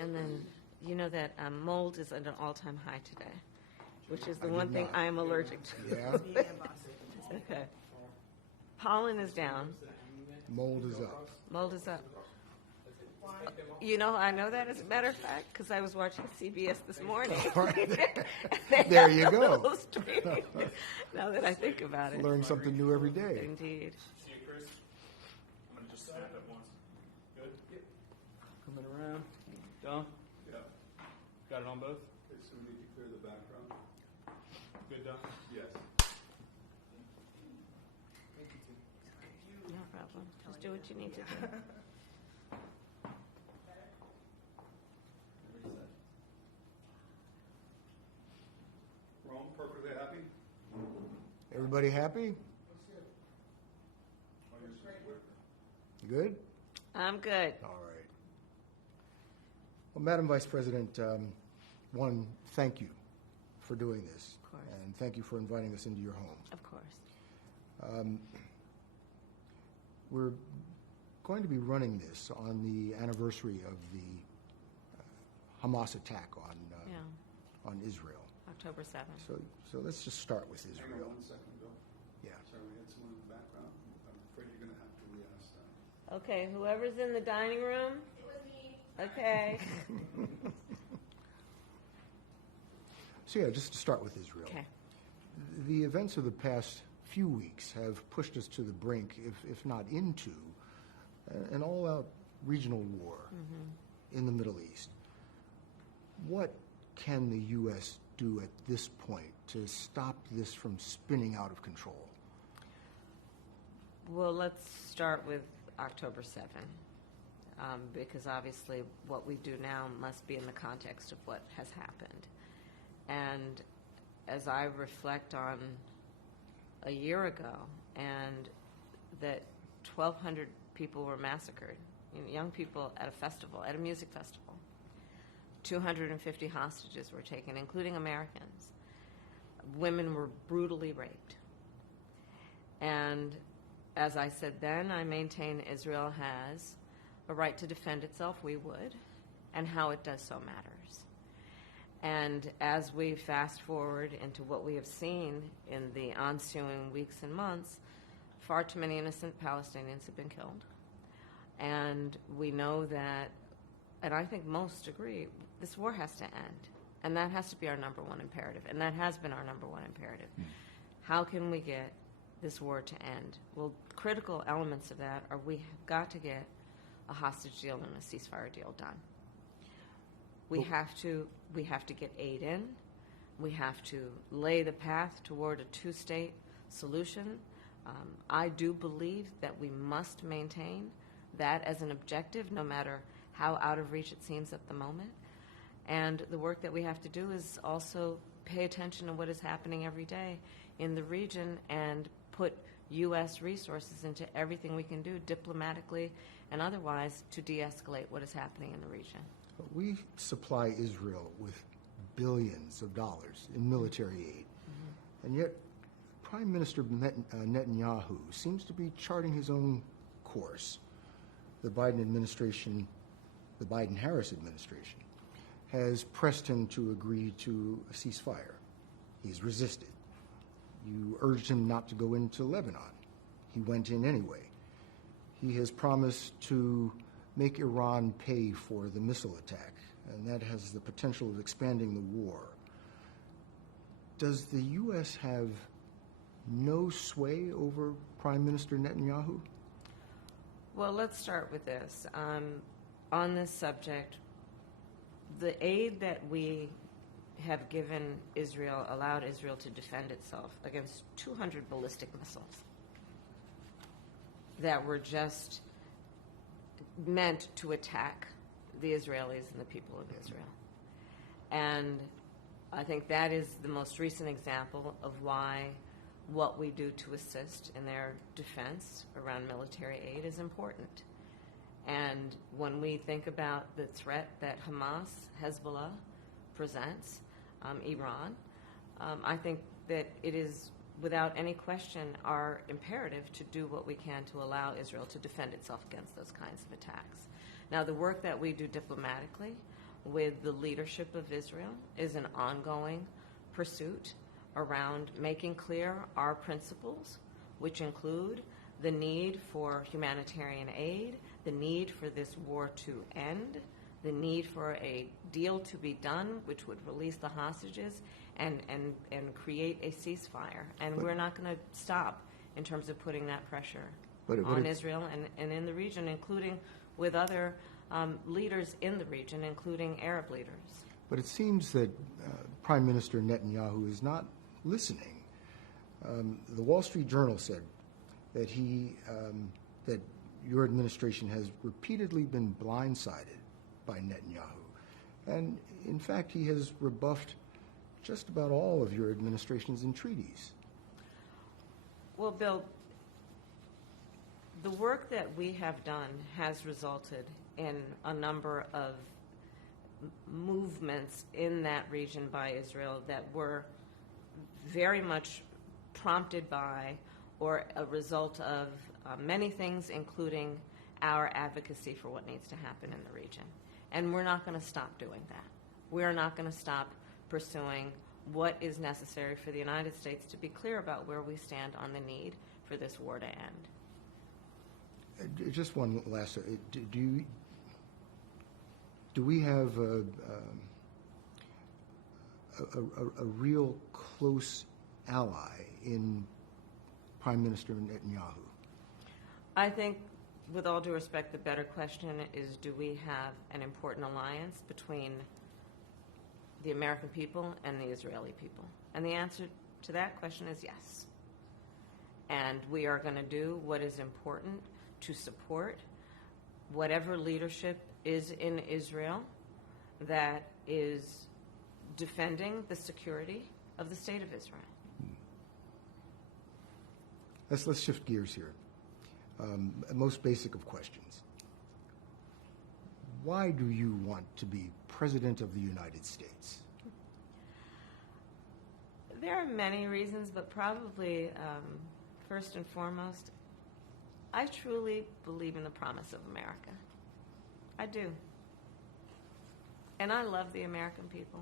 And then, you know that mold is at an all-time high today, which is the I one did thing not. I am allergic to. Yeah, Okay. Pollen is down. mold is up. Mold is up. You know, I know that as a matter of fact because I was watching CBS this morning. They There have you the go. little stream. Now that I think about it. Learn something new every day. Indeed. See you, Chris. I'm going to just stand up once. Good? Coming around. Don? Yeah. Got it on both? Okay, so we need to clear the background. Good, Don? Yes. No problem. Just do what you need to do. Rome, perfectly happy? Everybody happy? Good? I'm good. All right. Well, Madam Vice President, one, thank you for doing this. Of course. And thank you for inviting us into your home. Of course. We're going to be running this on the anniversary of the Hamas attack Yeah. on Israel. October 7th. So let's just start with Hang Israel. on 1 second, Bill. Yeah. Sorry, we had someone in the background. I'm afraid you're going to have to re-ask that. Okay, whoever's in the dining room. It was me. Okay. So yeah, just to start with Israel. Okay. The events of the past few weeks have pushed us to the brink, if not into, an all-out regional war in the Middle East. What can the U.S. do at this point to stop this from spinning out of control? Well, let's start with October 7th, because obviously what we do now must be in the context of what has happened. And as I reflect on a year ago, and that 1,200 people were massacred, young people at a festival, at a music festival. 250 hostages were taken, including Americans. Women were brutally raped. And as I said then, I maintain Israel has a right to defend itself, we would, and how it does so matters. And as we fast forward into what we have seen in the ensuing weeks and months, far too many innocent Palestinians have been killed. And we know that, and I think most agree, this war has to end. And that has to be our number one imperative. And that has been our number one imperative. How can we get this war to end? Well, critical elements of that are we have got to get a hostage deal and a ceasefire deal done. We have to get aid in. We have to lay the path toward a two-state solution. I do believe that we must maintain that as an objective, no matter how out of reach it seems at the moment. And the work that we have to do is also pay attention to what is happening every day in the region and put U.S. resources into everything we can do diplomatically and otherwise to de-escalate what is happening in the region. We supply Israel with billions of dollars in military aid, and yet Prime Minister Netanyahu seems to be charting his own course. The Biden administration, the Biden-Harris administration, has pressed him to agree to a ceasefire. He's resisted. You urged him not to go into Lebanon. He went in anyway. He has promised to make Iran pay for the missile attack, and that has the potential of expanding the war. Does the U.S. have no sway over Prime Minister Netanyahu? Well, let's start with this. On this subject, the aid that we have given Israel allowed Israel to defend itself against 200 ballistic missiles that were just meant to attack the Israelis and the people of Israel. And I think that is the most recent example of why what we do to assist in their defense around military aid is important. And when we think about the threat that Hamas, Hezbollah presents, Iran, I think that it is without any question our imperative to do what we can to allow Israel to defend itself against those kinds of attacks. Now, the work that we do diplomatically with the leadership of Israel is an ongoing pursuit around making clear our principles, which include the need for humanitarian aid, the need for this war to end, the need for a deal to be done which would release the hostages and create a ceasefire. And we're not going to stop in terms of putting that pressure on Israel and in the region, including with other leaders in the region, including Arab leaders. But it seems that Prime Minister Netanyahu is not listening. The Wall Street Journal said that that your administration has repeatedly been blindsided by Netanyahu. And in fact, he has rebuffed just about all of your administration's entreaties. Well, Bill, the work that we have done has resulted in a number of movements in that region by Israel that were very much prompted by or a result of many things, including our advocacy for what needs to happen in the region. And we're not going to stop doing that. We're not going to stop pursuing what is necessary for the United States to be clear about where we stand on the need for this war to end. Just one last. Do we have a real close ally in Prime Minister Netanyahu? I think, with all due respect, the better question is, do we have an important alliance between the American people and the Israeli people? And the answer to that question is yes. And we are going to do what is important to support whatever leadership is in Israel that is defending the security of the state of Israel. Let's shift gears here. Most basic of questions. Why do you want to be President of the United States? There are many reasons, but probably first and foremost, I truly believe in the promise of America. I do. And I love the American people.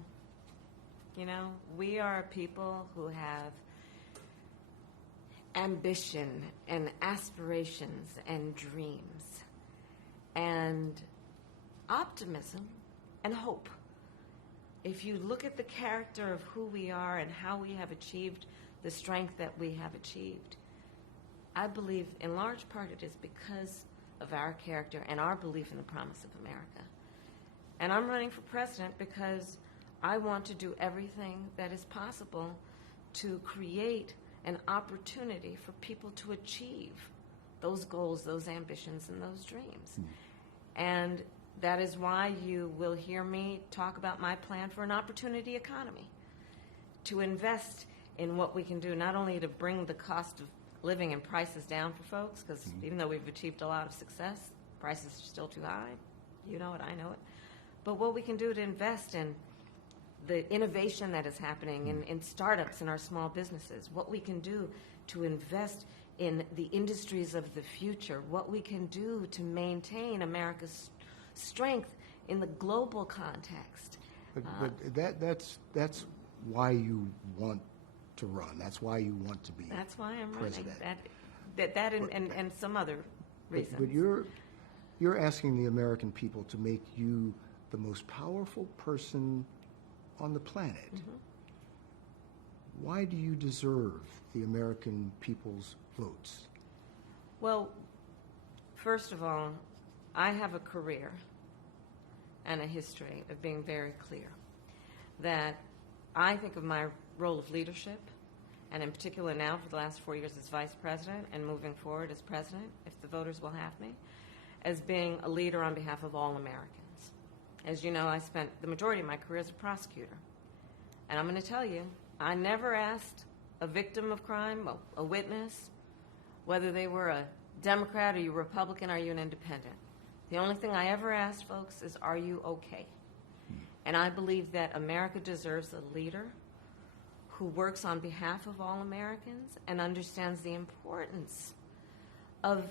You know, we are a people who have ambition and aspirations and dreams and optimism and hope. If you look at the character of who we are and how we have achieved the strength that we have achieved, I believe in large part it is because of our character and our belief in the promise of America. And I'm running for president because I want to do everything that is possible to create an opportunity for people to achieve those goals, those ambitions, and those dreams. And that is why you will hear me talk about my plan for an opportunity economy, to invest in what we can do, not only to bring the cost of living and prices down for folks, because even though we've achieved a lot of success, prices are still too high. You know it, I know it. But what we can do to invest in the innovation that is happening in startups and our small businesses, what we can do to invest in the industries of the future, what we can do to maintain America's strength in the global context. But that's why you want to run. That's why you want to be president. That's why I'm running. That and some other reasons. But you're asking the American people to make you the most powerful person on the planet. Why do you deserve the American people's votes? Well, first of all, I have a career and a history of being very clear that I think of my role of leadership, and in particular now for the last 4 years as vice president and moving forward as president, if the voters will have me, as being a leader on behalf of all Americans. As you know, I spent the majority of my career as a prosecutor. And I'm going to tell you, I never asked a victim of crime, a witness, whether they were a Democrat, are you Republican, are you an independent. The only thing I ever asked folks is, are you okay? And I believe that America deserves a leader who works on behalf of all Americans and understands the importance of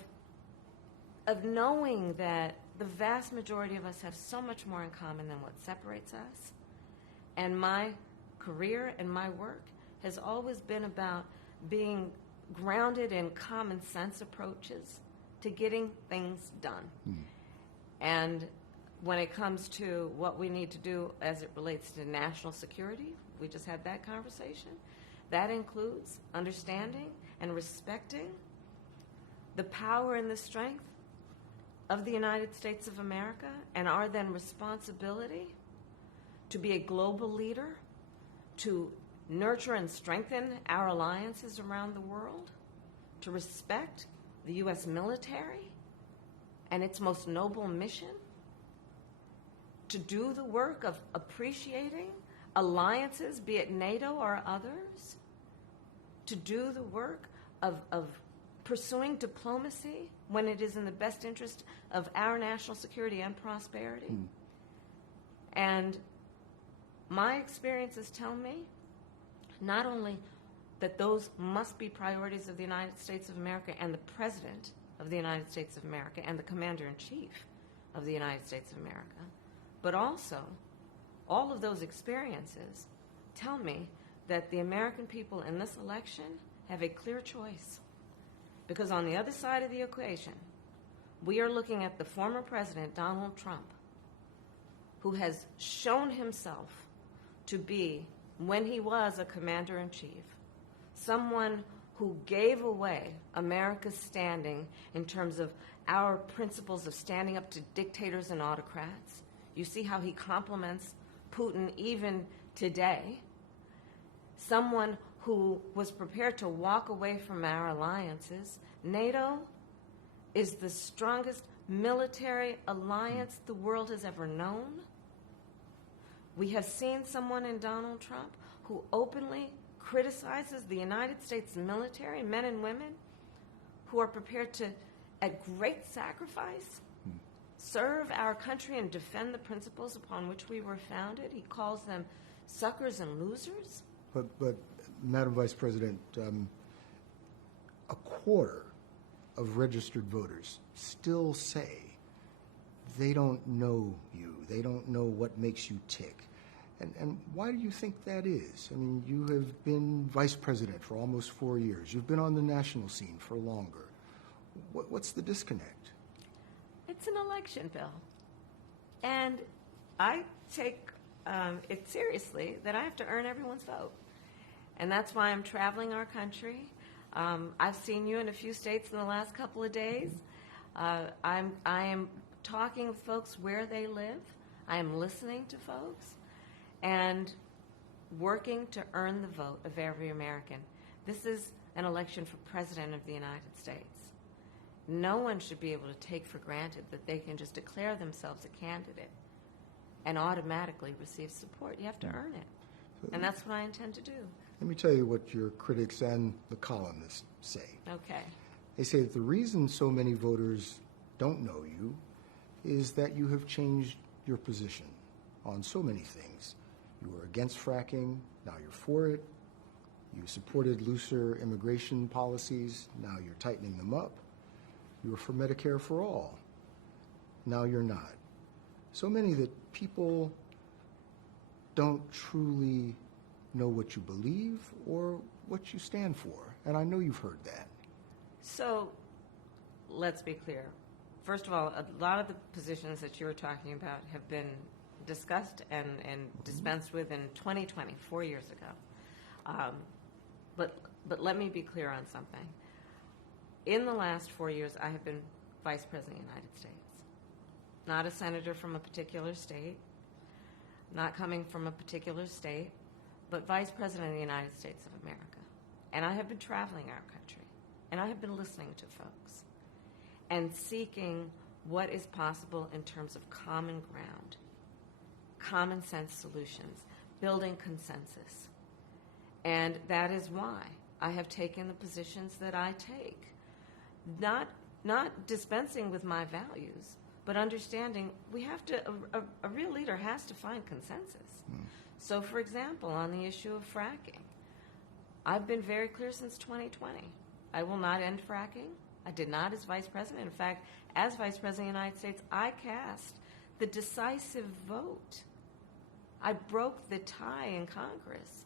knowing that the vast majority of us have so much more in common than what separates us. And my career and my work has always been about being grounded in common sense approaches to getting things done. And when it comes to what we need to do as it relates to national security, we just had that conversation. That includes understanding and respecting the power and the strength of the United States of America and our then responsibility to be a global leader, to nurture and strengthen our alliances around the world, to respect the U.S. military and its most noble mission, to do the work of appreciating alliances, be it NATO or others, to do the work of pursuing diplomacy when it is in the best interest of our national security and prosperity. And my experiences tell me not only that those must be priorities of the United States of America and the President of the United States of America and the Commander-in-Chief of the United States of America, but also all of those experiences tell me that the American people in this election have a clear choice. Because on the other side of the equation, we are looking at the former President, Donald Trump, who has shown himself to be, when he was a commander-in-chief, someone who gave away America's standing in terms of our principles of standing up to dictators and autocrats. You see how he compliments Putin even today. Someone who was prepared to walk away from our alliances. NATO is the strongest military alliance the world has ever known. We have seen someone in Donald Trump who openly criticizes the United States military, men and women, who are prepared to, at great sacrifice, serve our country and defend the principles upon which we were founded. He calls them suckers and losers. But Madam Vice President, a quarter of registered voters still say they don't know you. They don't know what makes you tick. And why do you think that is? I mean, you have been vice president for almost 4 years. You've been on the national scene for longer. What's the disconnect? It's an election, Bill. And I take it seriously that I have to earn everyone's vote. And that's why I'm traveling our country. I've seen you in a few states in the last couple of days. I am talking with folks where they live. I am listening to folks and working to earn the vote of every American. This is an election for President of the United States. No one should be able to take for granted that they can just declare themselves a candidate and automatically receive support. You have to earn it. And that's what I intend to do. Let me tell you what your critics and the columnists say. Okay. They say that the reason so many voters don't know you is that you have changed your position on so many things. You were against fracking, now you're for it. You supported looser immigration policies, now you're tightening them up. You were for Medicare for all, now you're not. So many that people don't truly know what you believe or what you stand for, and I know you've heard that. So let's be clear. First of all, a lot of the positions that you were talking about have been discussed and dispensed with in 2020, 4 years ago. But let me be clear on something. In the last 4 years, I have been Vice President of the United States. Not a senator from a particular state, not coming from a particular state, but Vice President of the United States of America. And I have been traveling our country, and I have been listening to folks and seeking what is possible in terms of common ground, common sense solutions, building consensus. And that is why I have taken the positions that I take. Not dispensing with my values, but understanding we have to, a real leader has to find consensus. So, for example, on the issue of fracking, I've been very clear since 2020. I will not end fracking. I did not as vice president. In fact, as vice president of the United States, I cast the decisive vote. I broke the tie in Congress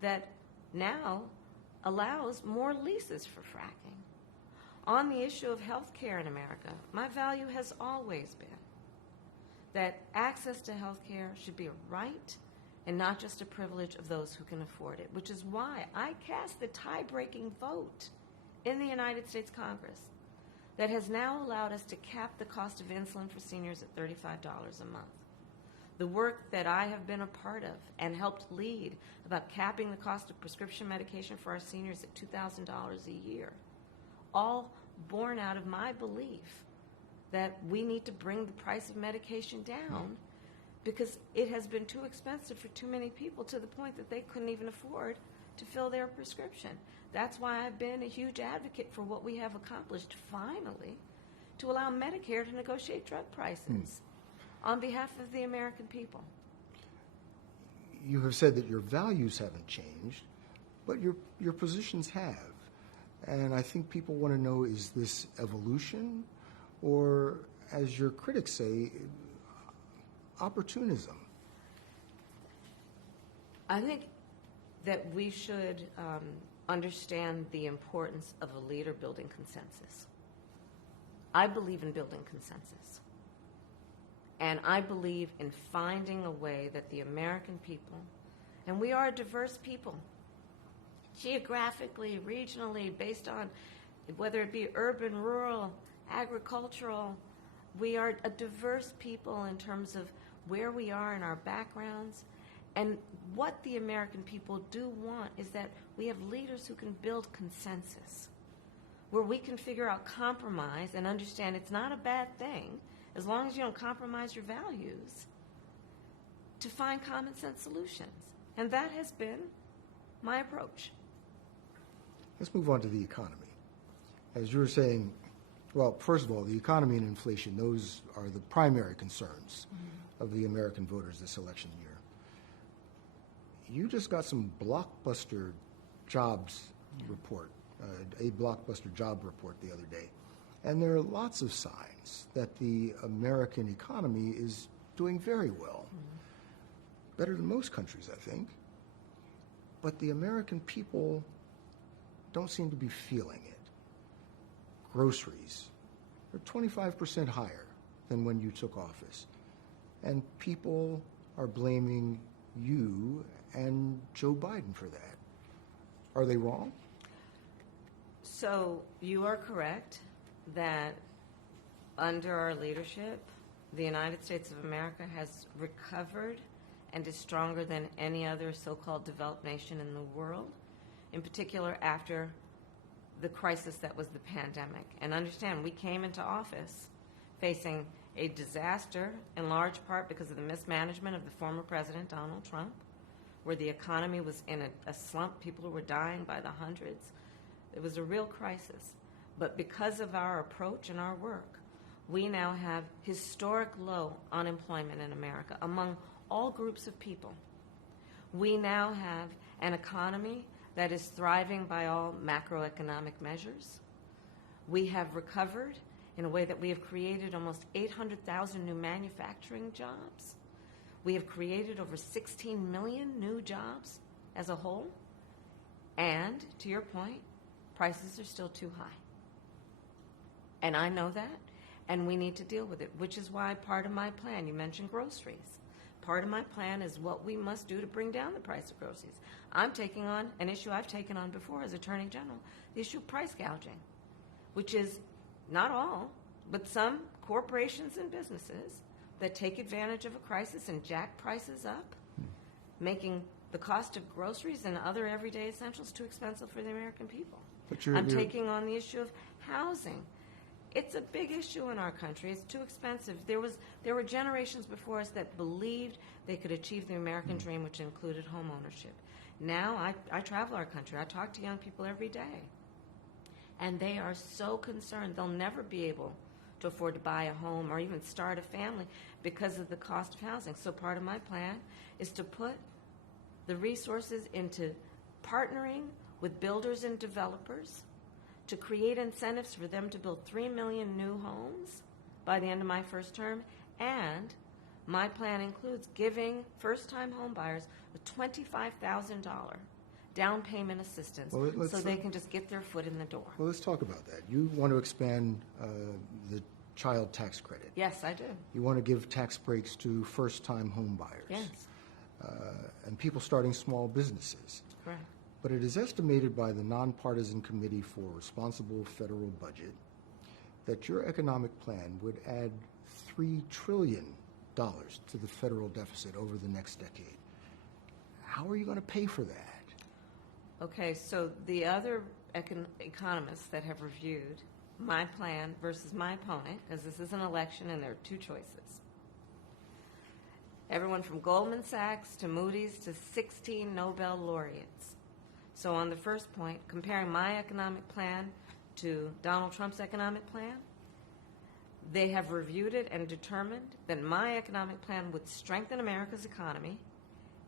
that now allows more leases for fracking. On the issue of health care in America, my value has always been that access to health care should be a right and not just a privilege of those who can afford it, which is why I cast the tie-breaking vote in the United States Congress that has now allowed us to cap the cost of insulin for seniors at $35 a month. The work that I have been a part of and helped lead about capping the cost of prescription medication for our seniors at $2,000 a year, all born out of my belief that we need to bring the price of medication down because it has been too expensive for too many people to the point that they couldn't even afford to fill their prescription. That's why I've been a huge advocate for what we have accomplished finally to allow Medicare to negotiate drug prices on behalf of the American people. You have said that your values haven't changed, but your positions have. And I think people want to know, is this evolution or, as your critics say, opportunism? I think that we should understand the importance of a leader building consensus. I believe in building consensus. And I believe in finding a way that the American people, and we are a diverse people, geographically, regionally, based on whether it be urban, rural, agricultural, we are a diverse people in terms of where we are in our backgrounds. And what the American people do want is that we have leaders who can build consensus, where we can figure out compromise and understand it's not a bad thing, as long as you don't compromise your values, to find common sense solutions. And that has been my approach. Let's move on to the economy. As you were saying, well, first of all, the economy and inflation, those are the primary concerns of the American voters this election year. You just got some blockbuster jobs report, a blockbuster job report the other day. And there are lots of signs that the American economy is doing very well. Better than most countries, I think. But the American people don't seem to be feeling it. Groceries are 25% higher than when you took office. And people are blaming you and Joe Biden for that. Are they wrong? So you are correct that under our leadership, the United States of America has recovered and is stronger than any other so-called developed nation in the world, in particular after the crisis that was the pandemic. And understand, we came into office facing a disaster in large part because of the mismanagement of the former president, Donald Trump, where the economy was in a slump. People were dying by the hundreds. It was a real crisis. But because of our approach and our work, we now have historic low unemployment in America among all groups of people. We now have an economy that is thriving by all macroeconomic measures. We have recovered in a way that we have created almost 800,000 new manufacturing jobs. We have created over 16 million new jobs as a whole. And, to your point, prices are still too high. And I know that, and we need to deal with it, which is why part of my plan, you mentioned groceries. Part of my plan is what we must do to bring down the price of groceries. I'm taking on an issue I've taken on before as Attorney General, the issue of price gouging, which is not all, but some corporations and businesses that take advantage of a crisis and jack prices up, making the cost of groceries and other everyday essentials too expensive for the American people. I'm taking on the issue of housing. It's a big issue in our country. It's too expensive. There were generations before us that believed they could achieve the American dream, which included home ownership. Now I travel our country. I talk to young people every day. And they are so concerned they'll never be able to afford to buy a home or even start a family because of the cost of housing. So part of my plan is to put the resources into partnering with builders and developers to create incentives for them to build 3 million new homes by the end of my first term, and my plan includes giving first-time home buyers a $25,000 down payment assistance so they can just get their foot in the door. Well, let's talk about that. You want to expand the child tax credit. Yes, I do. You want to give tax breaks to first-time home buyers. Yes, And people starting small businesses. correct. But it is estimated by the Nonpartisan Committee for Responsible Federal Budget that your economic plan would add $3 trillion to the federal deficit over the next decade. How are you going to pay for that? Okay, so the other economists that have reviewed my plan versus my opponent, because this is an election and there are two choices. Everyone from Goldman Sachs to Moody's to 16 Nobel laureates. So on the first point, comparing my economic plan to Donald Trump's economic plan, they have reviewed it and determined that my economic plan would strengthen America's economy,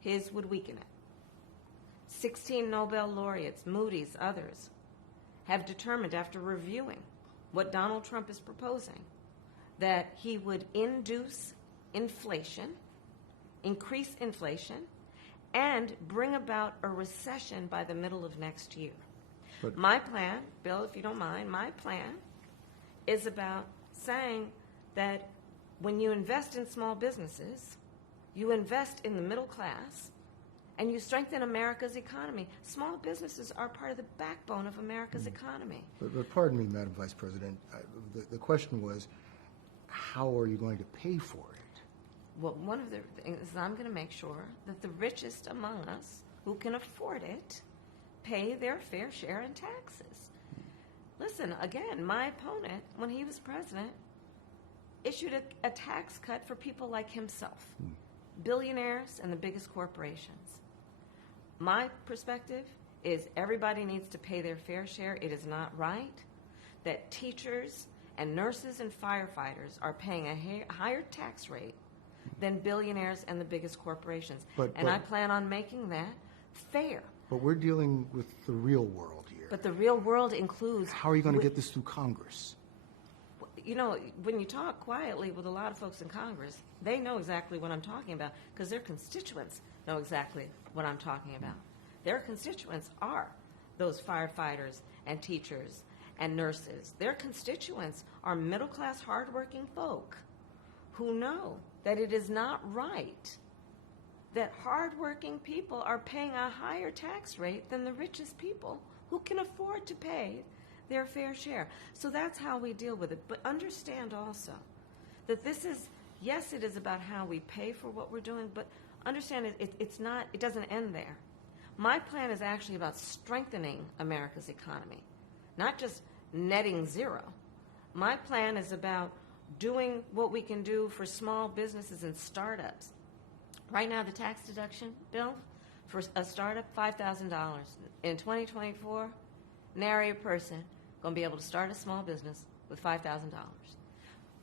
his would weaken it. 16 Nobel laureates, Moody's, others, have determined after reviewing what Donald Trump is proposing that he would induce inflation, increase inflation, and bring about a recession by the middle of next year. But My plan, Bill, if you don't mind, my plan is about saying that when you invest in small businesses, you invest in the middle class, and you strengthen America's economy. Small businesses are part of the backbone of America's economy. But pardon me, Madam Vice President, the question was, how are you going to pay for it? Well, one of the things is I'm going to make sure that the richest among us who can afford it pay their fair share in taxes. Listen, again, my opponent, when he was president, issued a tax cut for people like himself, billionaires and the biggest corporations. My perspective is everybody needs to pay their fair share. It is not right that teachers and nurses and firefighters are paying a higher tax rate than billionaires and the biggest corporations. And I plan on making that fair. But we're dealing with the real world here. But the real world includes... How are you going to get this through Congress? You know, when you talk quietly with a lot of folks in Congress, they know exactly what I'm talking about because their constituents know exactly what I'm talking about. Their constituents are those firefighters and teachers and nurses. Their constituents are middle-class, hardworking folk who know that it is not right that hardworking people are paying a higher tax rate than the richest people who can afford to pay their fair share. So that's how we deal with it. But understand also that this is, yes, it is about how we pay for what we're doing, but understand it doesn't end there. My plan is actually about strengthening America's economy, not just netting zero. My plan is about doing what we can do for small businesses and startups. Right now, the tax deduction, Bill, for a startup, $5,000. In 2024, nary a person going to be able to start a small business with $5,000.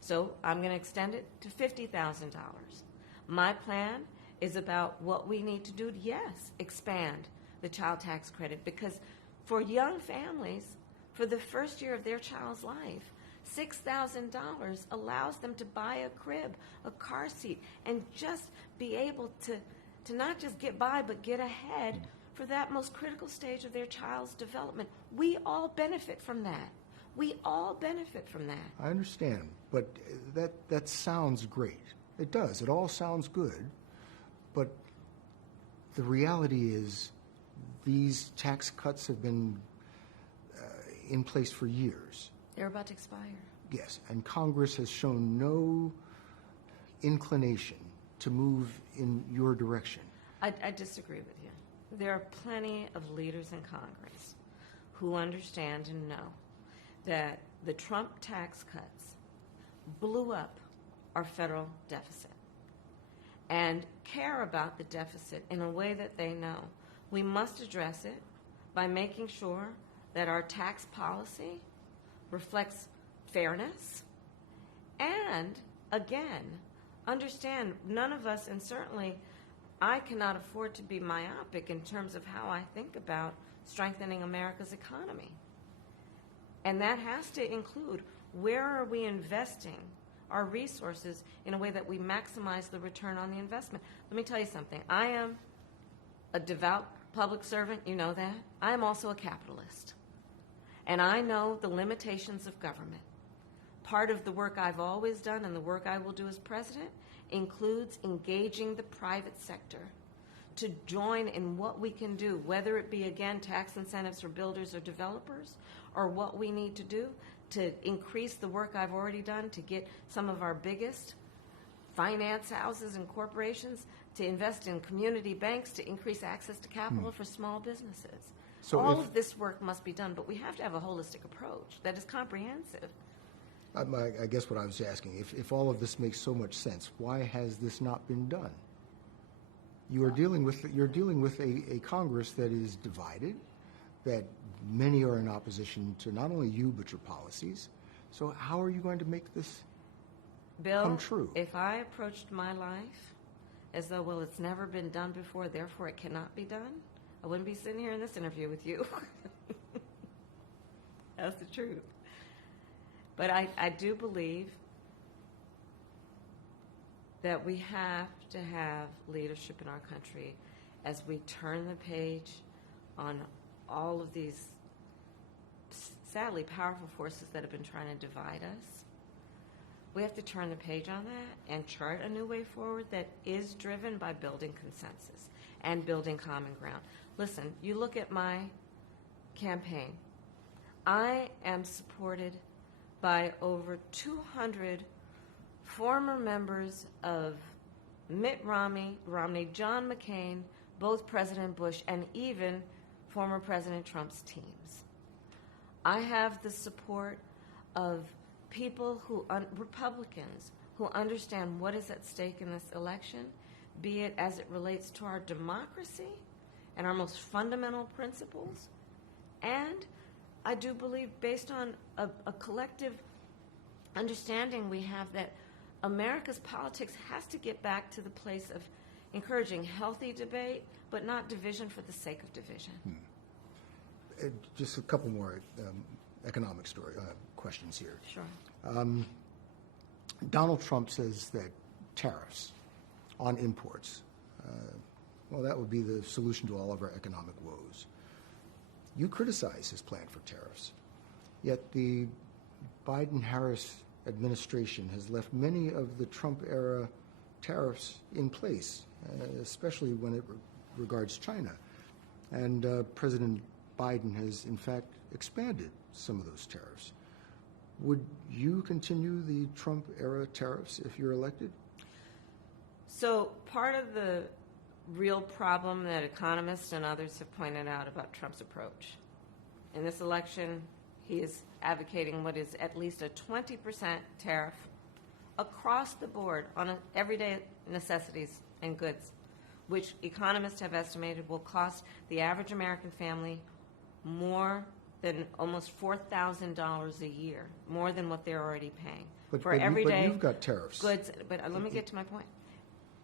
So I'm going to extend it to $50,000. My plan is about what we need to do to, yes, expand the child tax credit, because for young families, for the first year of their child's life, $6,000 allows them to buy a crib, a car seat, and just be able to not just get by, but get ahead for that most critical stage of their child's development. We all benefit from that. We all benefit from that. I understand, but that sounds great. It does. It all sounds good. But the reality is these tax cuts have been in place for years. They're about to expire. Yes, and Congress has shown no inclination to move in your direction. I disagree with you. There are plenty of leaders in Congress who understand and know that the Trump tax cuts blew up our federal deficit and care about the deficit in a way that they know. We must address it by making sure that our tax policy reflects fairness and, again, understand none of us, and certainly I cannot afford to be myopic in terms of how I think about strengthening America's economy. And that has to include, where are we investing our resources in a way that we maximize the return on the investment? Let me tell you something. I am a devout public servant, you know that. I am also a capitalist. And I know the limitations of government. Part of the work I've always done and the work I will do as president includes engaging the private sector to join in what we can do, whether it be, again, tax incentives for builders or developers, or what we need to do to increase the work I've already done to get some of our biggest finance houses and corporations to invest in community banks to increase access to capital for small businesses. So all of this work must be done, but we have to have a holistic approach that is comprehensive. I guess what I was asking, if all of this makes so much sense, why has this not been done? You're dealing with a Congress that is divided, that many are in opposition to not only you but your policies. So how are you going to make this come true? Bill, if I approached my life as though, well, it's never been done before, therefore it cannot be done, I wouldn't be sitting here in this interview with you. That's the truth. But I do believe that we have to have leadership in our country as we turn the page on all of these sadly powerful forces that have been trying to divide us. We have to turn the page on that and chart a new way forward that is driven by building consensus and building common ground. Listen, you look at my campaign. I am supported by over 200 former members of Mitt Romney, John McCain, both President Bush, and even former President Trump's teams. I have the support of people Republicans who understand what is at stake in this election, be it as it relates to our democracy and our most fundamental principles. And I do believe, based on a collective understanding we have, that America's politics has to get back to the place of encouraging healthy debate, but not division for the sake of division. Just a couple more economic questions here. Sure. Donald Trump says that tariffs on imports, well, that would be the solution to all of our economic woes. You criticize his plan for tariffs, yet the Biden-Harris administration has left many of the Trump-era tariffs in place, especially when it regards China. And President Biden has, in fact, expanded some of those tariffs. Would you continue the Trump-era tariffs if you're elected? So part of the real problem that economists and others have pointed out about Trump's approach in this election, he is advocating what is at least a 20% tariff across the board on everyday necessities and goods, which economists have estimated will cost the average American family more than almost $4,000 a year, more than what they're already paying. But you've got tariffs. Goods, but let me get to my point.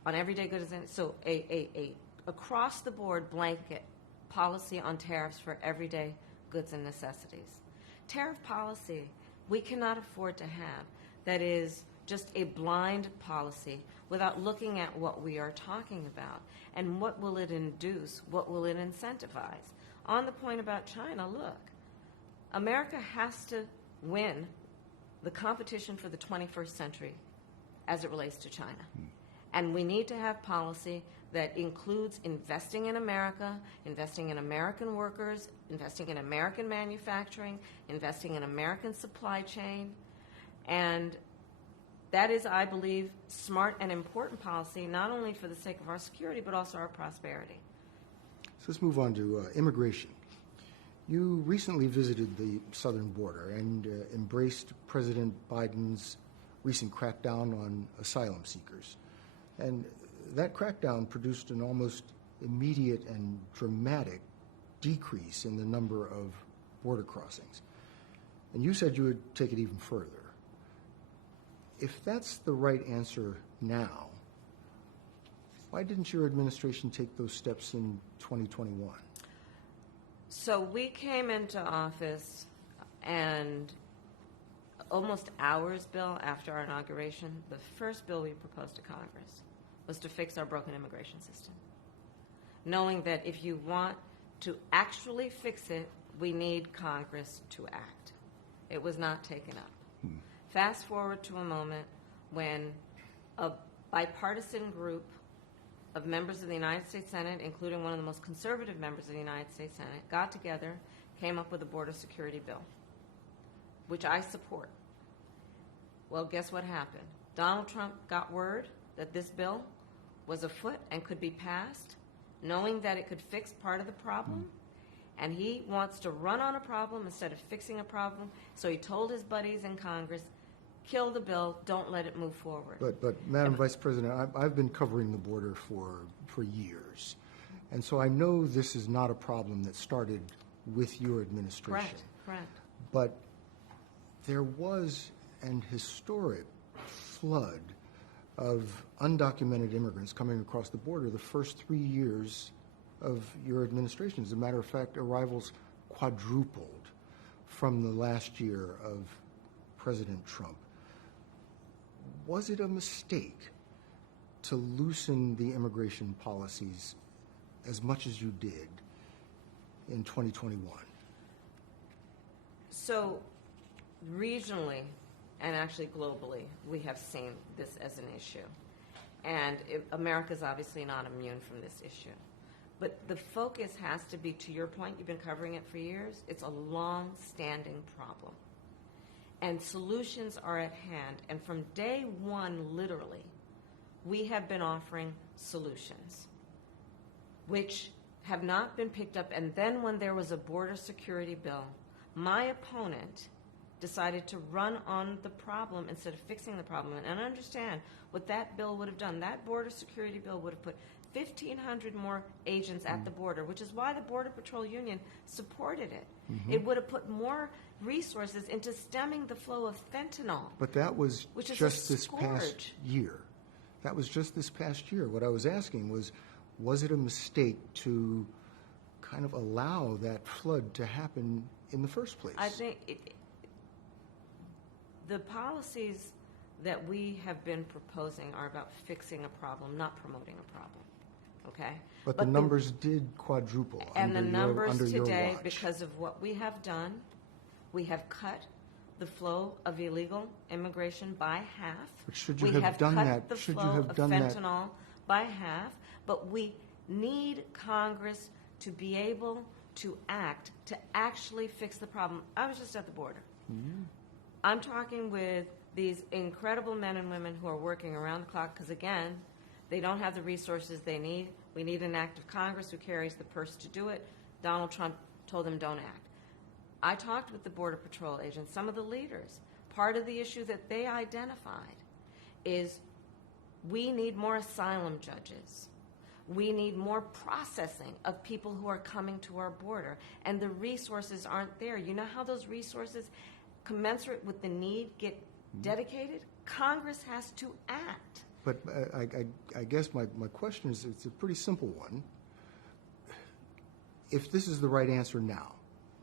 On everyday goods, so a across-the-board blanket policy on tariffs for everyday goods and necessities. Tariff policy we cannot afford to have that is just a blind policy without looking at what we are talking about and what will it induce, what will it incentivize. On the point about China, look, America has to win the competition for the 21st century as it relates to China. And we need to have policy that includes investing in America, investing in American workers, investing in American manufacturing, investing in American supply chain. And that is, I believe, smart and important policy, not only for the sake of our security, but also our prosperity. So let's move on to immigration. You recently visited the southern border and embraced President Biden's recent crackdown on asylum seekers. And that crackdown produced an almost immediate and dramatic decrease in the number of border crossings. And you said you would take it even further. If that's the right answer now, why didn't your administration take those steps in 2021? So we came into office And almost hours, Bill, after our inauguration, the first bill we proposed to Congress was to fix our broken immigration system, knowing that if you want to actually fix it, we need Congress to act. It was not taken up. Fast forward to a moment when a bipartisan group of members of the United States Senate, including one of the most conservative members of the United States Senate, got together, came up with a border security bill, which I support. Well, guess what happened? Donald Trump got word that this bill was afoot and could be passed, knowing that it could fix part of the problem, and he wants to run on a problem instead of fixing a problem, so he told his buddies in Congress, kill the bill, don't let it move forward. But Madam Vice President, I've been covering the border for years, and so I know this is not a problem that started with your administration. Correct. But there was an historic flood of undocumented immigrants coming across the border the first 3 years of your administration. As a matter of fact, arrivals quadrupled from the last year of President Trump. Was it a mistake to loosen the immigration policies as much as you did in 2021? So regionally and actually globally, we have seen this as an issue. And America's obviously not immune from this issue. But the focus has to be, to your point, you've been covering it for years, it's a long-standing problem. And solutions are at hand. And from day one, literally, we have been offering solutions, which have not been picked up. And then when there was a border security bill, my opponent decided to run on the problem instead of fixing the problem. And understand what that bill would have done. That border security bill would have put 1,500 more agents at the border, which is why the Border Patrol Union supported it. It would have put more resources into stemming the flow of fentanyl. But that was which is just a this past scourge. year. That was just this past year. What I was asking was it a mistake to kind of allow that flood to happen in the first place? I think the policies that we have been proposing are about fixing a problem, not promoting a problem. Okay? But the numbers did quadruple And the numbers under your today, watch. because of what we have done, we have cut the flow of illegal immigration by half. But should you We have have done cut that? the Should you flow have of done that? fentanyl by half, but we need Congress to be able to act, to actually fix the problem. I was just at the border. I'm talking with these incredible men and women who are working around the clock because, again, they don't have the resources they need. We need an act of Congress who carries the purse to do it. Donald Trump told them don't act. I talked with the Border Patrol agents, some of the leaders. Part of the issue that they identified is we need more asylum judges. We need more processing of people who are coming to our border, and the resources aren't there. You know how those resources commensurate with the need get dedicated? Congress has to act. But I guess my question is, it's a pretty simple one. If this is the right answer now,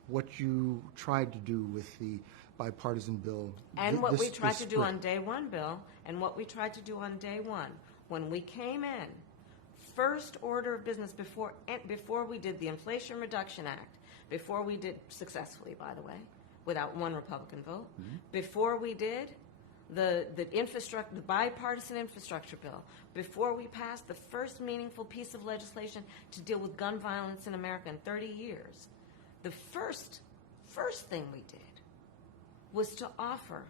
what you tried to do with the bipartisan bill, And what we tried to do spring. on day one, Bill, and what we tried to do on day one, when we came in, first order of business before we did the Inflation Reduction Act, before we did, successfully, by the way, without one Republican vote, before we did the bipartisan infrastructure bill, before we passed the first meaningful piece of legislation to deal with gun violence in America in 30 years, the first thing we did was to offer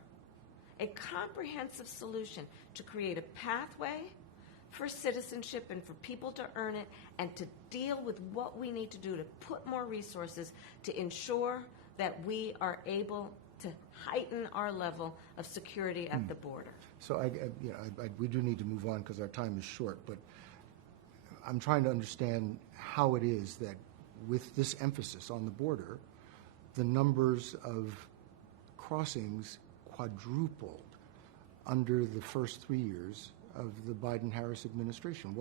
a comprehensive solution to create a pathway for citizenship and for people to earn it, and to deal with what we need to do to put more resources to ensure that we are able to heighten our level of security at the border. So we do need to move on because our time is short, but I'm trying to understand how it is that with this emphasis on the border, the numbers of crossings quadrupled under the first 3 years of the Biden-Harris administration.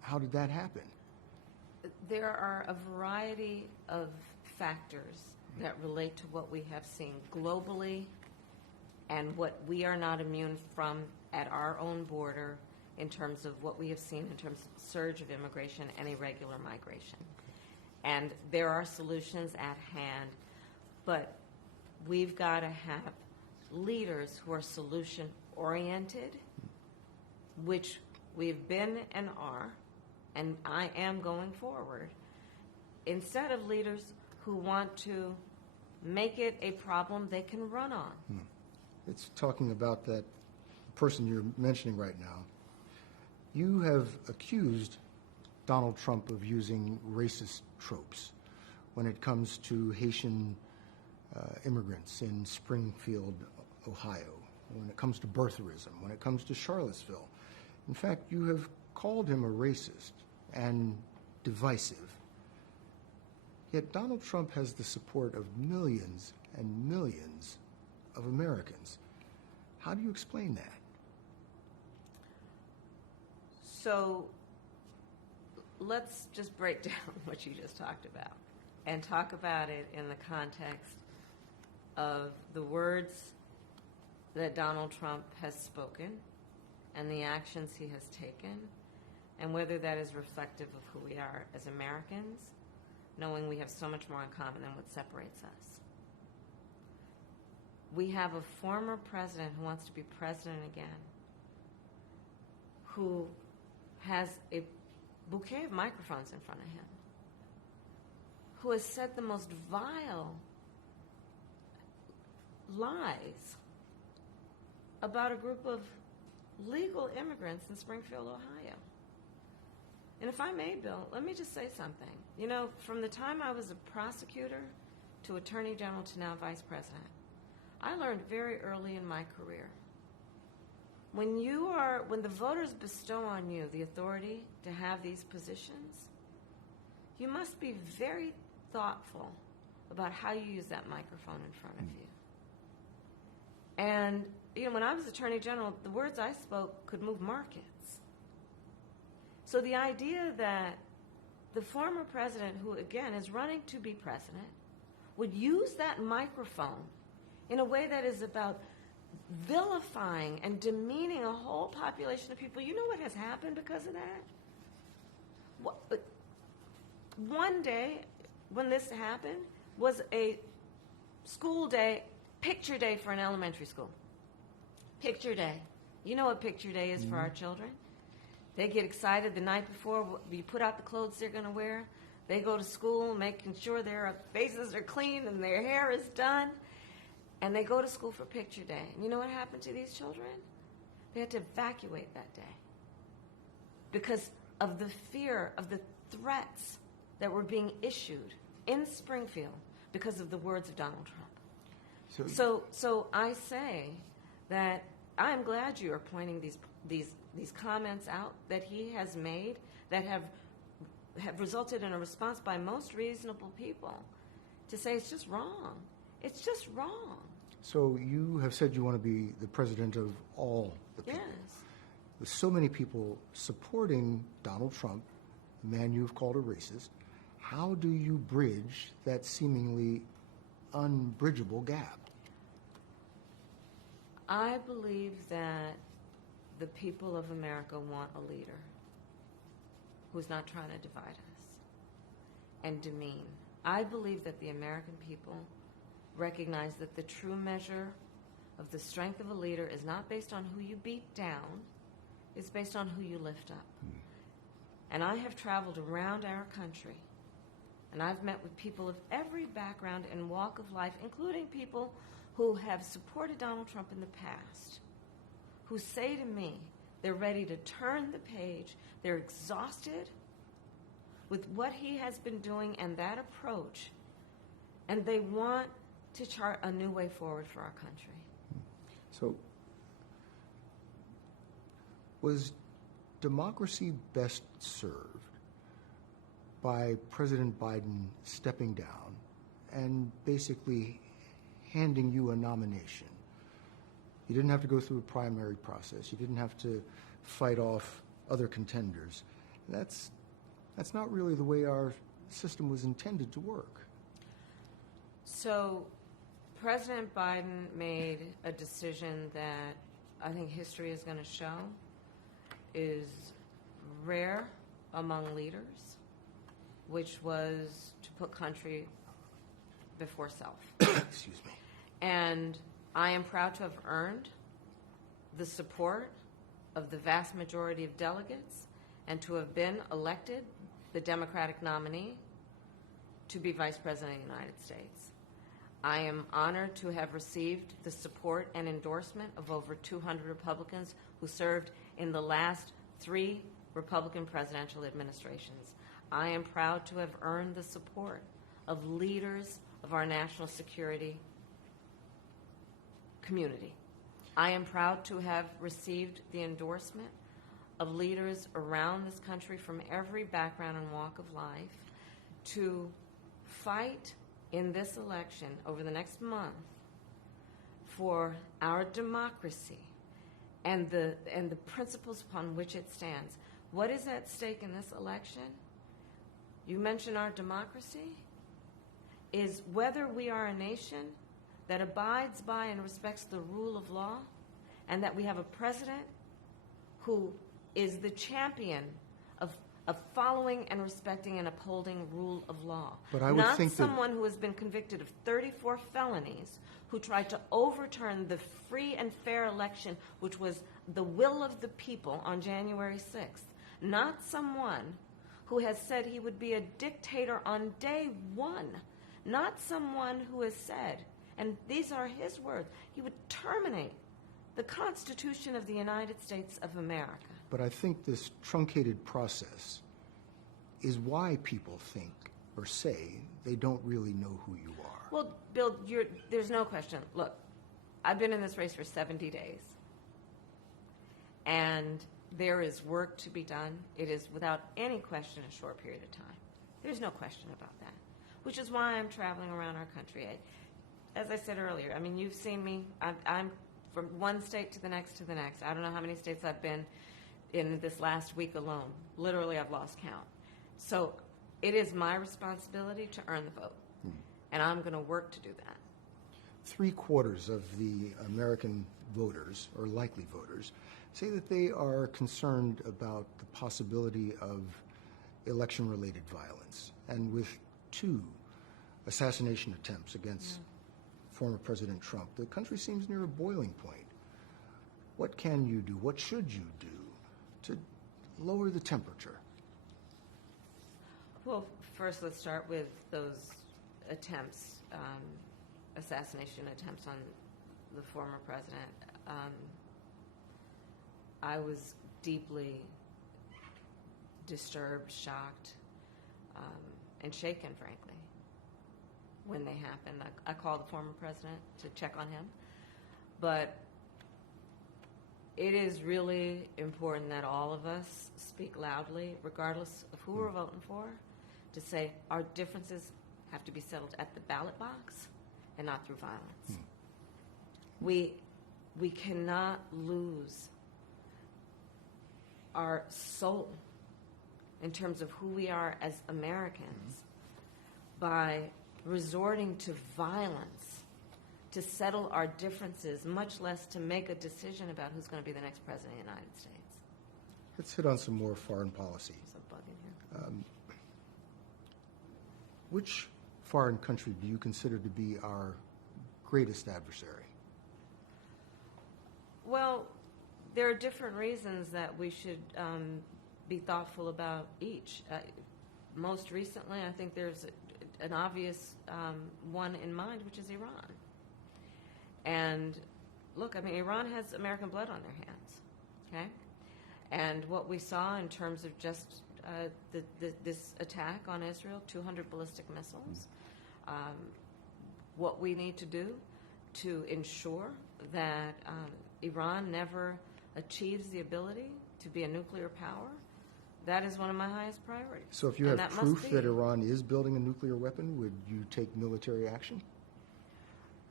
How did that happen? There are a variety of factors that relate to what we have seen globally and what we are not immune from at our own border in terms of what we have seen in terms of surge of immigration and irregular migration. And there are solutions at hand, but we've got to have leaders who are solution-oriented, which we've been and are, and I am going forward, instead of leaders who want to make it a problem they can run on. It's talking about that person you're mentioning right now. You have accused Donald Trump of using racist tropes when it comes to Haitian immigrants in Springfield, Ohio, when it comes to birtherism, when it comes to Charlottesville. In fact, you have called him a racist and divisive. Yet Donald Trump has the support of millions and millions of Americans. How do you explain that? So let's just break down what you just talked about and talk about it in the context of the words that Donald Trump has spoken and the actions he has taken, and whether that is reflective of who we are as Americans, knowing we have so much more in common than what separates us. We have a former president who wants to be president again, who has a bouquet of microphones in front of him, who has said the most vile lies about a group of legal immigrants in Springfield, Ohio. And if I may, Bill, let me just say something. You know, from the time I was a prosecutor to Attorney General to now Vice President, I learned very early in my career, when the voters bestow on you the authority to have these positions, you must be very thoughtful about how you use that microphone in front of you. And, you know, when I was Attorney General, the words I spoke could move markets. So the idea that the former president, who again is running to be president, would use that microphone in a way that is about vilifying and demeaning a whole population of people. You know what has happened because of that? One day when this happened was a school day, picture day for an elementary school. Picture day. You know what picture day is for our children? They get excited the night before. You put out the clothes they're going to wear. They go to school making sure their faces are clean and their hair is done. And they go to school for picture day. And you know what happened to these children? They had to evacuate that day because of the fear of the threats that were being issued in Springfield because of the words of Donald Trump. So I say that I'm glad you are pointing these comments out that he has made that have resulted in a response by most reasonable people to say it's just wrong. It's just wrong. So you have said you want to be the president of all the people. Yes. With so many people supporting Donald Trump, the man you've called a racist, how do you bridge that seemingly unbridgeable gap? I believe that the people of America want a leader who's not trying to divide us and demean. I believe that the American people recognize that the true measure of the strength of a leader is not based on who you beat down, it's based on who you lift up. And I have traveled around our country, and I've met with people of every background and walk of life, including people who have supported Donald Trump in the past, who say to me they're ready to turn the page, they're exhausted with what he has been doing and that approach, and they want to chart a new way forward for our country. So, was democracy best served by President Biden stepping down and basically handing you a nomination? You didn't have to go through a primary process. You didn't have to fight off other contenders. That's not really the way our system was intended to work. So President Biden made a decision that I think history is going to show is rare among leaders, which was to put country before self. Excuse me. And I am proud to have earned the support of the vast majority of delegates and to have been elected the Democratic nominee to be Vice President of the United States. I am honored to have received the support and endorsement of over 200 Republicans who served in the last 3 Republican presidential administrations. I am proud to have earned the support of leaders of our national security community. I am proud to have received the endorsement of leaders around this country from every background and walk of life to fight in this election over the next month for our democracy and the principles upon which it stands. What is at stake in this election? You mentioned our democracy, is whether we are a nation that abides by and respects the rule of law, and that we have a president who is the champion of following and respecting and upholding rule of law. But I would not think that someone who has been convicted of 34 felonies, who tried to overturn the free and fair election, which was the will of the people on January 6th. Not someone who has said he would be a dictator on day one. Not someone who has said, and these are his words, he would terminate the Constitution of the United States of America. But I think this truncated process is why people think or say they don't really know who you are. Well, Bill, there's no question. Look, I've been in this race for 70 days, and there is work to be done. It is, without any question, a short period of time. There's no question about that, which is why I'm traveling around our country. As I said earlier, I mean, you've seen me. I'm from one state to the next to the next. I don't know how many states I've been in this last week alone. Literally, I've lost count. So it is my responsibility to earn the vote, and I'm going to work to do that. 3/4 of the American voters, or likely voters, say that they are concerned about the possibility of election-related violence. And with 2 assassination attempts against former President Trump, the country seems near a boiling point. What can you do? What should you do to lower the temperature? Well, first, let's start with those attempts, assassination attempts on the former president. I was deeply disturbed, shocked, and shaken, frankly, when they happened. I called the former president to check on him. But it is really important that all of us speak loudly, regardless of who we're voting for, to say our differences have to be settled at the ballot box and not through violence. We cannot lose our soul in terms of who we are as Americans by resorting to violence to settle our differences, much less to make a decision about who's going to be the next president of the United States. Let's hit on some more foreign policy. There's a bug in here. Which foreign country do you consider to be our greatest adversary? Well, there are different reasons that we should be thoughtful about each. Most recently, I think there's an obvious one in mind, which is Iran. And look, I mean, Iran has American blood on their hands, okay? And what we saw in terms of just this attack on Israel, 200 ballistic missiles, what we need to do to ensure that Iran never achieves the ability to be a nuclear power, that is one of my highest priorities. So if you And have that must proof be. that Iran is building a nuclear weapon, would you take military action?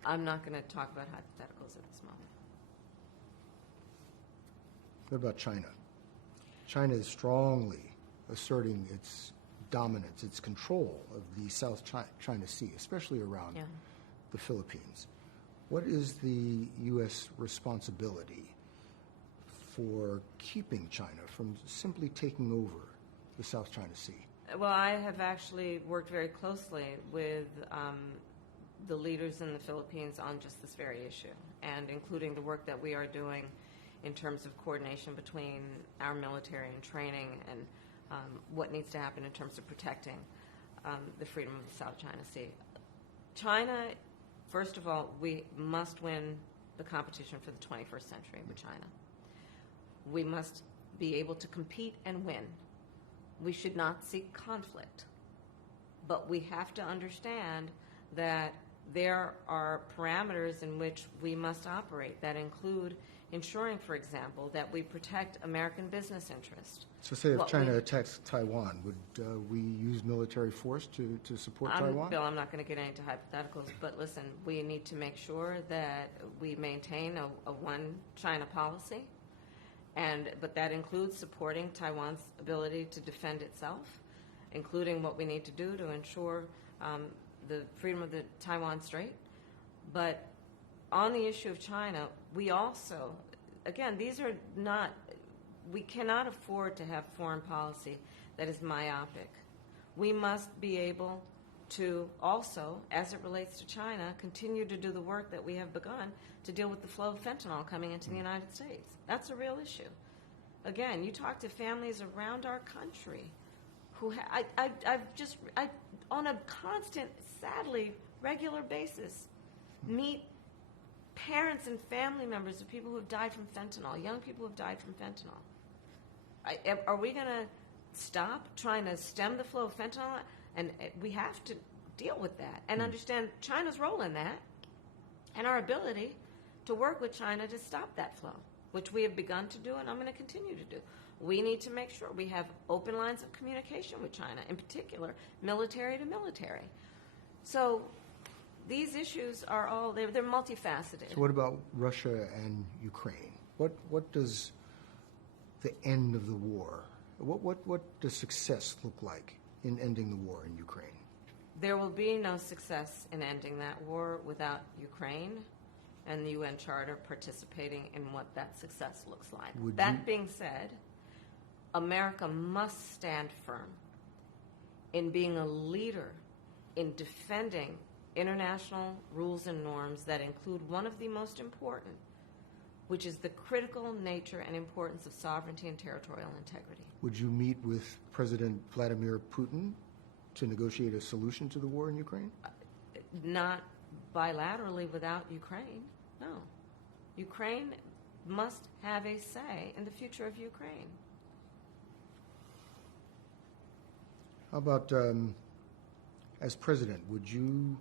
I'm not going to talk about hypotheticals at this moment. What about China? China is strongly asserting its dominance, its control of the South China Sea, especially around the Philippines. What is the U.S. responsibility for keeping China from simply taking over the South China Sea? Well, I have actually worked very closely with the leaders in the Philippines on just this very issue, and including the work that we are doing in terms of coordination between our military and training and what needs to happen in terms of protecting the freedom of the South China Sea. China, first of all, we must win the competition for the 21st century with China. We must be able to compete and win. We should not seek conflict. But we have to understand that there are parameters in which we must operate that include ensuring, for example, that we protect American business interests. So say if China attacks Taiwan, would we use military force to support Taiwan? Bill, I'm not going to get into hypotheticals, but listen, we need to make sure that we maintain a one China policy, but that includes supporting Taiwan's ability to defend itself, including what we need to do to ensure the freedom of the Taiwan Strait. But on the issue of China, we also, again, we cannot afford to have foreign policy that is myopic. We must be able to also, as it relates to China, continue to do the work that we have begun to deal with the flow of fentanyl coming into the United States. That's a real issue. Again, you talk to families around our country who on a constant, sadly, regular basis, meet parents and family members of people who have died from fentanyl, young people who have died from fentanyl. Are we going to stop trying to stem the flow of fentanyl? And we have to deal with that and understand China's role in that and our ability to work with China to stop that flow, which we have begun to do and I'm going to continue to do. We need to make sure we have open lines of communication with China, in particular, military to military. So these issues are all, they're multifaceted. So what about Russia and Ukraine? What does the end of the war, what does success look like in ending the war in Ukraine? There will be no success in ending that war without Ukraine and the UN Charter participating in what that success looks like. That being said, America must stand firm in being a leader in defending international rules and norms that include one of the most important, which is the critical nature and importance of sovereignty and territorial integrity. Would you meet with President Vladimir Putin to negotiate a solution to the war in Ukraine? Not bilaterally without Ukraine, no. Ukraine must have a say in the future of Ukraine. How about, as president, would you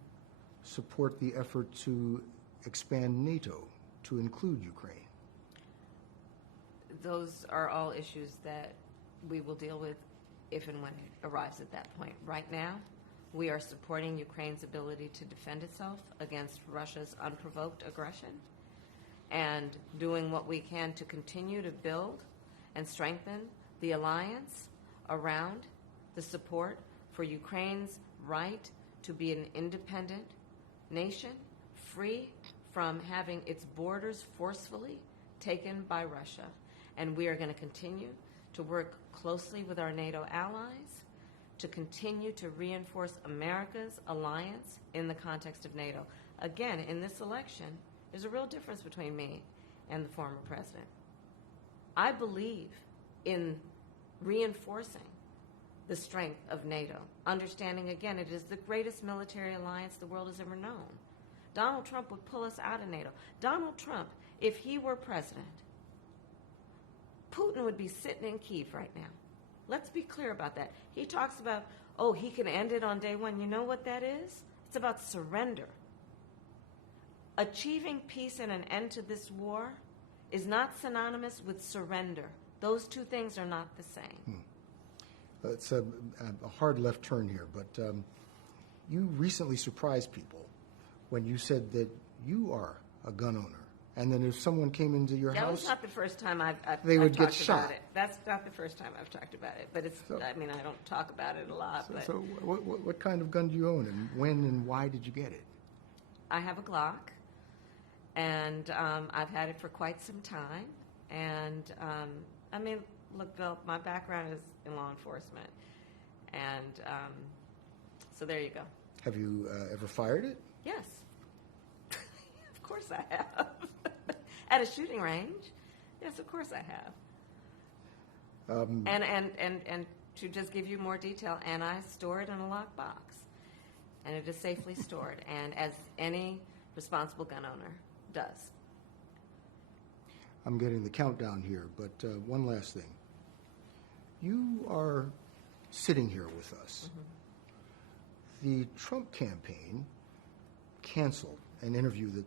support the effort to expand NATO to include Ukraine? Those are all issues that we will deal with if and when it arrives at that point. Right now, we are supporting Ukraine's ability to defend itself against Russia's unprovoked aggression and doing what we can to continue to build and strengthen the alliance around the support for Ukraine's right to be an independent nation, free from having its borders forcefully taken by Russia. And we are going to continue to work closely with our NATO allies to continue to reinforce America's alliance in the context of NATO. Again, in this election, there's a real difference between me and the former president. I believe in reinforcing the strength of NATO, understanding, again, it is the greatest military alliance the world has ever known. Donald Trump would pull us out of NATO. Donald Trump, if he were president, Putin would be sitting in Kyiv right now. Let's be clear about that. He talks about, he can end it on day one. You know what that is? It's about surrender. Achieving peace and an end to this war is not synonymous with surrender. Those two things are not the same. It's a hard left turn here, but you recently surprised people when you said that you are a gun owner And then if someone came into your That was house, not the first time I've They would get talked shot. about it. That's not the first time I've talked about it, but it's, I mean, I don't talk about it a lot, but so what kind of gun do you own, and when and why did you get it? I have a Glock, and I've had it for quite some time. And, I mean, look, Bill, my background is in law enforcement. And so there you go. Have you ever fired it? Yes. Of course I have. At a shooting range. Yes, of course I have. And to just give you more detail, and I store it in a locked box. And it is safely stored, and as any responsible gun owner does. I'm getting the countdown here, but one last thing. You are sitting here with us. The Trump campaign canceled an interview that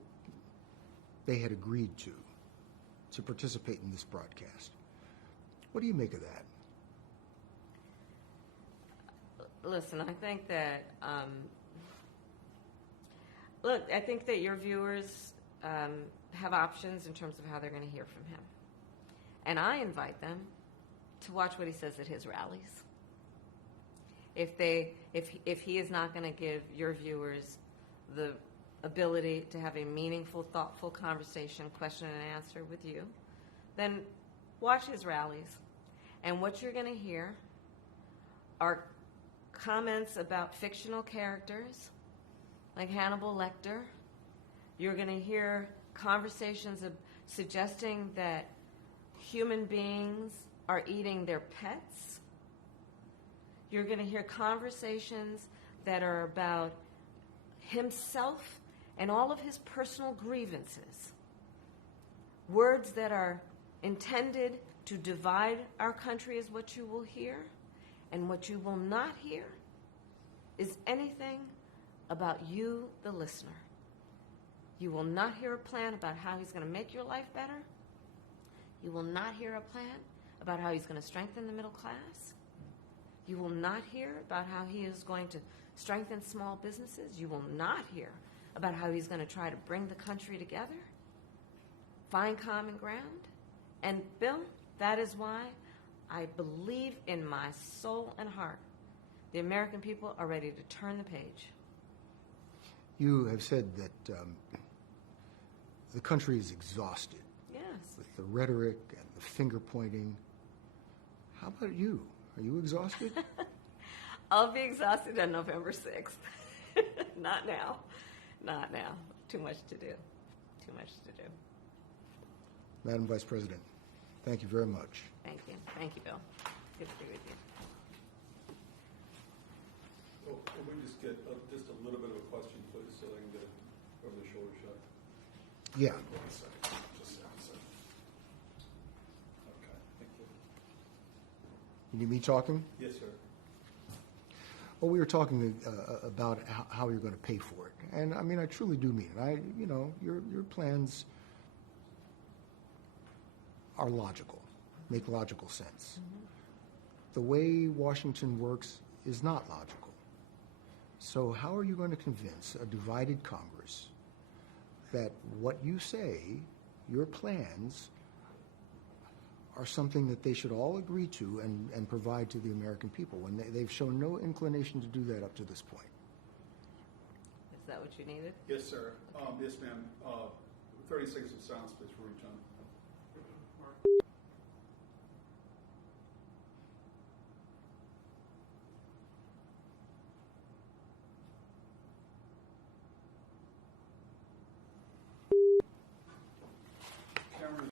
they had agreed to participate in this broadcast. What do you make of that? Listen, I think that, I think that your viewers have options in terms of how they're going to hear from him. And I invite them to watch what he says at his rallies. If he is not going to give your viewers the ability to have a meaningful, thoughtful conversation, question and answer with you, then watch his rallies. And what you're going to hear are comments about fictional characters like Hannibal Lecter. You're going to hear conversations of suggesting that human beings are eating their pets. You're going to hear conversations that are about himself and all of his personal grievances. Words that are intended to divide our country is what you will hear. And what you will not hear is anything about you, the listener. You will not hear a plan about how he's going to make your life better. You will not hear a plan about how he's going to strengthen the middle class. You will not hear about how he is going to strengthen small businesses. You will not hear about how he's going to try to bring the country together, find common ground. And Bill, that is why I believe in my soul and heart the American people are ready to turn the page. You have said that the country is exhausted Yes. with the rhetoric and the finger pointing. How about you? Are you exhausted? I'll be exhausted on November 6th. Not now. Not now. Too much to do. Too much to do. Madam Vice President, thank you very much. Thank you. Thank you, Bill. Good to be with you. Well, can we just get just a little bit of a question, please, so I can get it over the shoulder shot? Yeah. One second. Just a second. Okay, thank you. You need me talking? Yes, sir. Well, we were talking about how you're going to pay for it, and I mean, I truly do mean it. Your plans are logical, make logical sense. Mm-hmm. The way Washington works is not logical. So, how are you going to convince a divided Congress that what you say, your plans, are something that they should all agree to and provide to the American people when they've shown no inclination to do that up to this point? Is that what you needed? Yes, sir. Yes, ma'am. 30 seconds of silence, please, for each one.